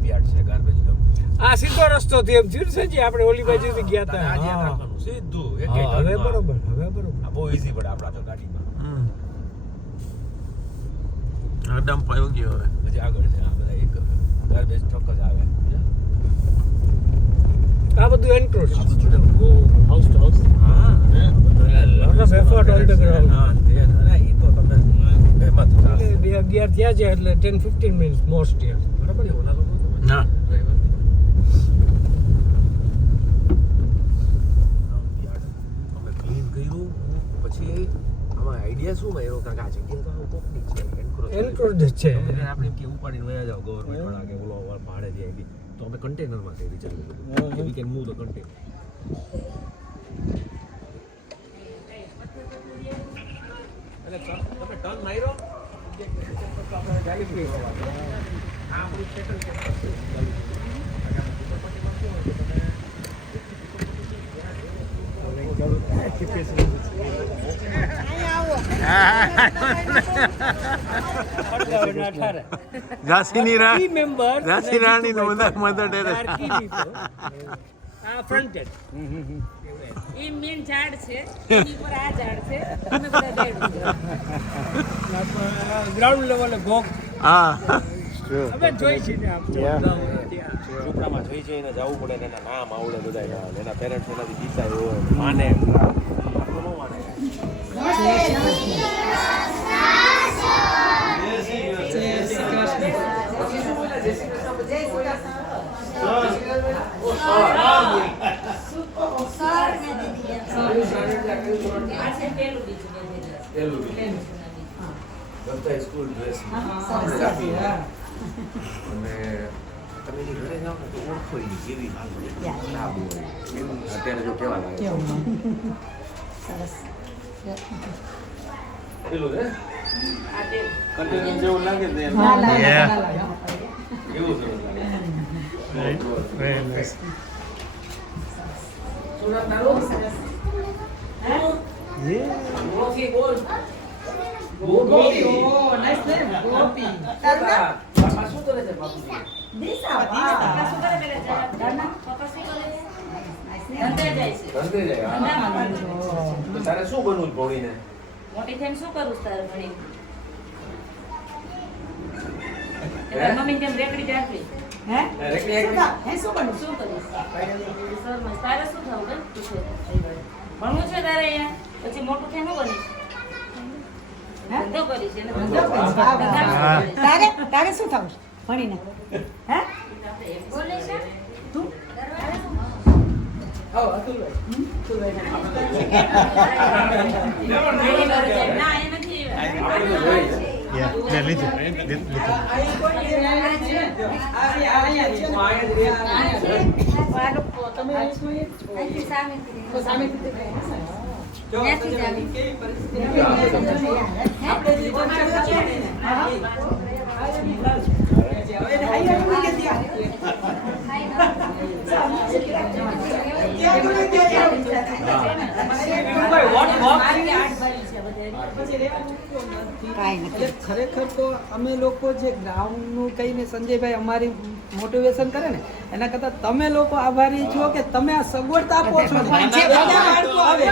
Dump yard છે, garbage dump. આ સીધો રસ્તો થી એમ થયું છે જે આપણે ઓલી બાજુથી ગયા હતા. આ જ્યાં રાખવાનું સીધું એક હા, હવે બરોબર, હવે બરોબર. આ બહુ ઈઝી પડે આપણા તો ગાડીમાં. આ ડમ્પ આવ્યો ગયો હવે. પછી આગળ છે આ બધા એક ગાર્બેજ ટ્રક જ આવે. આ બધું એન્ક્રોચ. House to house. હા lot of effort on the ground. હા તે અરે ઈ તો તમે એમાં તો એટલે 11 થયા છે એટલે 10-15 મિનિટ્સ મોસ્ટ યાર. બરાબર છે ઓલા લોકો ના ડ્રાઈવર અમે ક્લીન કર્યું પછી આમાં આઈડિયા શું આવ્યો કારણ કે આ જગ્યા તો કોકની છે એન્ક્રોચ છે. આપણે એમ કે ઉપાડીને વયા જાવ ગવર્મેન્ટ વાળા કે ઓલો ભાડે દે આવી તો અમે કન્ટેનરમાં કરી ચાલુ કર્યું કે we can move the container. એટલે તમે ટર્ન માર્યો આપણે ગાડી ફ્રી હોવા આ આપણું સેટલ છે. ઝાંસીની રાણી મેમ્બર ઝાંસી રાણી નો મધર ટેરેસ. આ ફ્રન્ટેડ એ મેન ઝાડ છે એની પર આ ઝાડ છે તમે બધા બેઠો ગ્રાઉન્ડ લેવલે ભોગ હા અમે જોઈ છે ને આમ છોકરામાં જોઈ જઈને જવું પડે ને એના નામ આવડે બધા એના પેરેન્ટ્સ એનાથી પીસાય હોય માને આટલું ન માને. બધા સ્કૂલ ડ્રેસ અને તમે જે ઘરે જાઓ ને તો ઓળખો ઈ કેવી હાલ ના હોય અત્યારે જો કેવા લાગે પેલું છે કન્ટેનર જેવું લાગે ને એવું સરસ લાગે. સુરત નારો ગોપી બોલ ગોપી ઓ નાઈસ નેમ ગોપી પાપા શું કરે છે બાપુજી દિશા પપ્પા શું કરે પેલા દાદા પપ્પા શું કરે છે ધંધે જાય છે ધંધે જાય. હા. તો તારે શું બનવું ભણીને મોટી થઈને શું કરું તારે ભણી એલા મમ્મી કેમ રેકડી રાખવી હે રેકડી એક હે શું કરું શું કરીશ સર મસ્ત તારે શું થવું બેન પૂછે ભણવું છે તારે અહીંયા પછી મોટું થઈને શું બનીશ ધંધો કરીશ એને ધંધો કરીશ તારે શું થવું ભણીને હે બોલે છે તું ના એ નથી ખરેખર તો અમે લોકો જે ગ્રાઉન્ડ નું કહીને સંજયભાઈ અમારી મોટિવેશન કરે ને એના કરતા તમે લોકો આભારી છો કે તમે આ સગવડતા આપો છો ને. જે બધા બાળકો આવે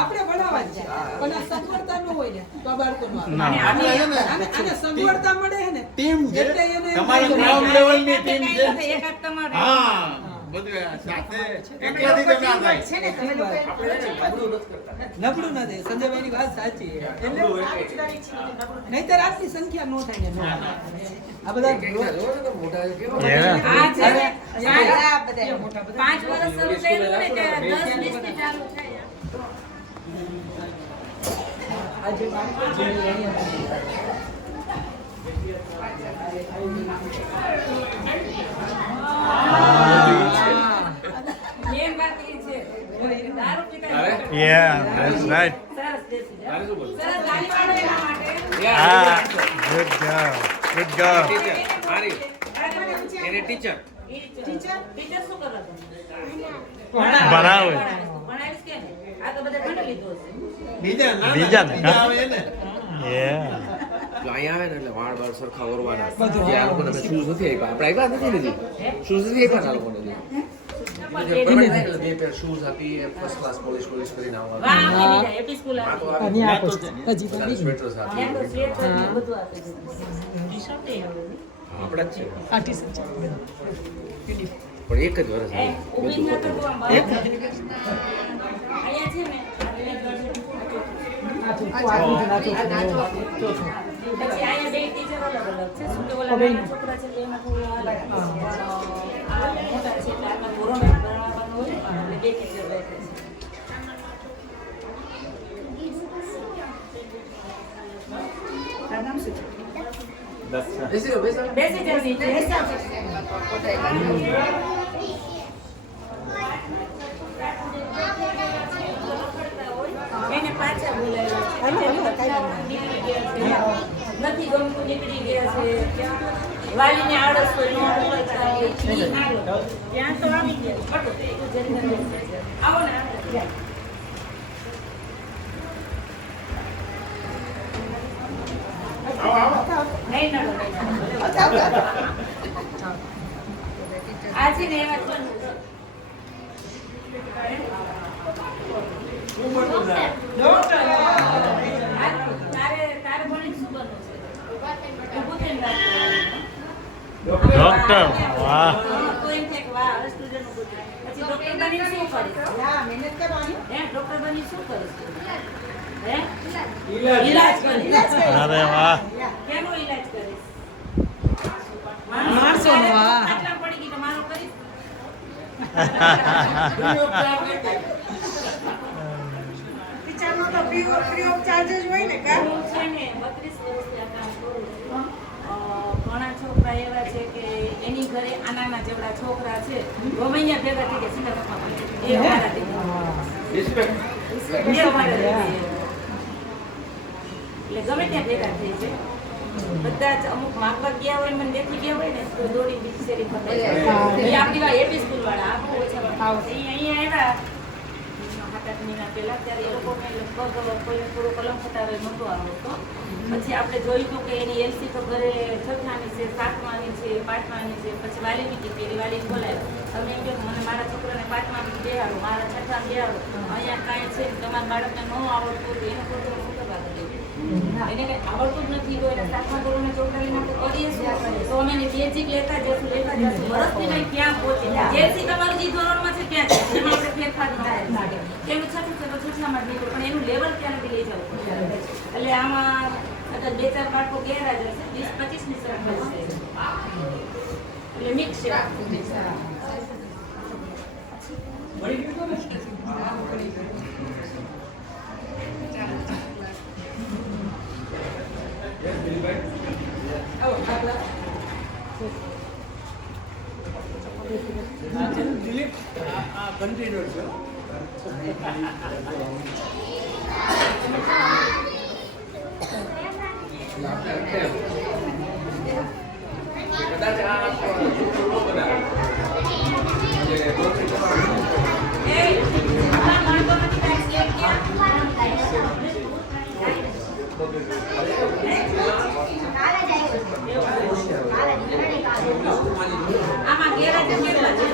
આપણે ભણાવવા જ છે પણ આ સગવડતા ન હોય ને તો આ બાળકો નો આને સગવડતા મળે છે ને ટીમ એટલે એને તમારી ગ્રાઉન્ડ લેવલની ટીમ છે. એક હાથ તમારે હા બધું સાથે એકલાથી તો ના થાય. છે ને તમે લોકો નબળું નથી. સંજયભાઈ ની વાત સાચી છે. નહીંતર આટલી સંખ્યા નો થાય ને આ બધા મોટા કેવો આ છે ને 5 વર્ષ શરૂ થયેલું ને ત્યારે 10-20 થી ચાલુ થાય મેન વાત એ છે દારૂ પીતા Yeah, that's right. સરસ દેશી તારે શું બોલવું? સરસ ગાડી વાળો એના માટે Ah, good girl. Good girl. Teacher મારી એને ટીચર ટીચર શું કરે છે ભણાવે. ભણાવીશ કે આ તો બધા ભણી લીધું હશે બીજા ને આવે એને. Yeah. જો અહીંયા આવે ને એટલે વાળ વાળ સરખા ઓરવાના બધું, જે આ લોકોને અમે શૂઝ નથી આપ્યા આપણે આપ્યા નથી નથી શૂઝ નથી આપ્યા ને આ લોકોને જે permanent થાય એટલે બે પેર શૂઝ આપી ફર્સ્ટ ક્લાસ પોલિશ કરીને આવવાનું વાહ આપી દીધા એપી સ્કૂલ આ તો આપી આપી અહીંયા આપો છો. હજી તો બધાને બીજું. સ્વેટર્સ આપી ત્યાં તો સ્વેટર ને બધું આપી દીધું ટી-શર્ટ એ આવે આપણા જ છે આ ટી-શર્ટ છે. પણ એક જ વર્ષ એ ઊભી ના કરતો આમ બહાર. અહીંયા છે ને આ ચોખ્ખું, આ ચોખ્ખું, આ ચોખ્ખું. પછી અહીંયા બે ટીચર અલગ અલગ છે શું કે ઓલા નાના છોકરા છે એટલે એમાં થોડું અલગ છે. આ મોટા છે એટલે આમાં ધોરણ ભણવાનું હોય એટલે બે ટીચર બેઠે છે. તારું નામ શું છે? બેસી જાઓ, બેસી જાઓ. બેસી જાઓ નીચે. એને પાછા બોલાવ્યા છે. નીકળી ગયા છે. નથી ગમતું નીકળી ગયા છે. વાલીને આળસ હોય, ન બોલતા હોય. ઈ હાલો. ત્યાં તો આવી ગયા. બટો, તું જલ્દી બેસી જા. આવો ને આપણે. નહીં નડો, નહીં નડો. આ છે ને એમાં પણ તારે ભણીને શું બનવું છે? ઊભું થઈને વાત કરવાની. ડોક્ટર વાહ તો એમ થાય કે વાહ, હવે student ઊભું થાય. પછી ડોક્ટર બનીને શું કરીશ? હે, ડોક્ટર બનીને શું કરીશ? હે? ઈલાજ કરીશ. અરે વાહ કેનો ઈલાજ કરીશ? માણસોનો, હા. આટલા પડી ગઈ તો મારો કરીશ? હું છે ને 32 વર્ષથી આ કામ કરું છું. ઘણા છોકરા એવા છે કે એની ઘરે આનાના જેવડા છોકરા છે ગમે ત્યાં ભેગા થઈ ગયા સીધા કપા પડે. એ અમારા દીકરા. એ અમારા દીકરા. એટલે ગમે ત્યાં ભેગા થઈ છે. બધા જ અમુક માપવા ગયા હોય ને મને દેખી ગયા હોય ને તો દોડી બીજી શેરી ફરતા જાય. એ આપણી વા એપી સ્કૂલ વાળા આપો ઓછા અહીંયા આવ્યા 7-8 મહિના પહેલા ત્યારે એ લોકોને લગભગ કોઈ થોડો કલમ ખટારો નહોતો આવડતો. પછી આપણે જોયું હતું કે એની એલસી તો ઘરે 6ઠાની છે, 7માની છે, 5માની છે. પછી વાલી મીટિંગ કરી, વાલીને બોલાવ્યો. તમે એમ કહો મને મારા છોકરાને 5માની બેહાડો, મારા 6ઠામાં બેહાડો. અહીંયા કાંઈ છે તમારા બાળકને ન આવડતું તો એને કોઈ શું કરવા દેવું? એને કંઈ આવડતું જ નથી હોય એટલે 7મા ધોરણે ચોટાડીને આપણે કરીએ શું? તો અમે એને બેઝિક લેતા જશું વર્ષથી નહીં ક્યાં પહોંચે. જેથી તમારું જે ધોરણમાં છે ત્યાં છે એમાં આપણે ફેરફાર થાય. એનું છઠ્ઠું છે તો છઠ્ઠામાં જ નીકળે પણ એનું લેવલ ત્યાં નથી લઈ જવું પડે. એટલે આમાં અત્યારે 2-4 બાળકો ગેરહાજર છે, 20-25ની સરકાર છે. એટલે મિક્સ છે. દિલીપ આ કન્ટિન્યુ છે કદાચ આ જૂઠું ન બનાવે. આમાં ગેરહાજર કેટલા છે?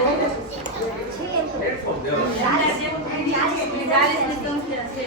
40 ની સંખ્યા છે.